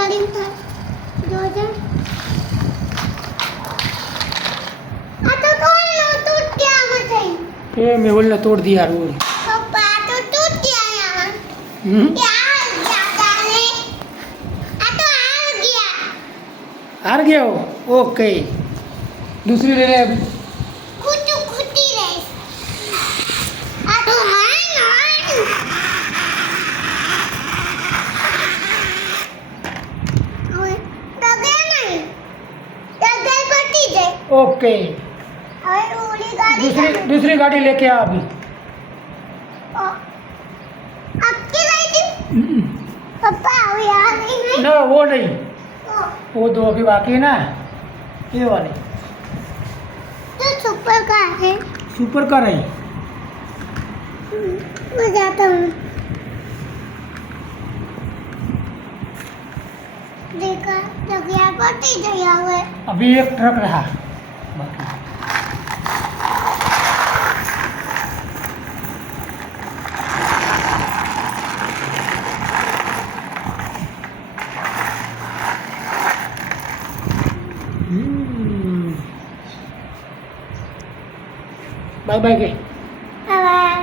ગાડી થાય જોજે આ તો કોણ તૂટ ગયા મથે ये मेहुल ने तोड़ दिया रोड। પપ્પા તો તૂટ ગયા યાર क्या जाने आ तो हार गया हार गया हो ओके दूसरी ले ले अभी। कुटू कुटी रे आ तो मान ओए दगे नहीं दगे पटी जाए ओके હવે ઓલી ગાડી दूसरी गाड़ी लेके आ अभी। आपकी गाड़ी पप्पा वो यार नहीं ना वो नहीं, तो वो दो अभी बाकी है ना, ये वाली सुपर कार है सुपर कार है। मैं जाता हूँ देखा जगह पटी जाए हुए अभी एक ट्रक रहा बाकी। बाय बाय के बाय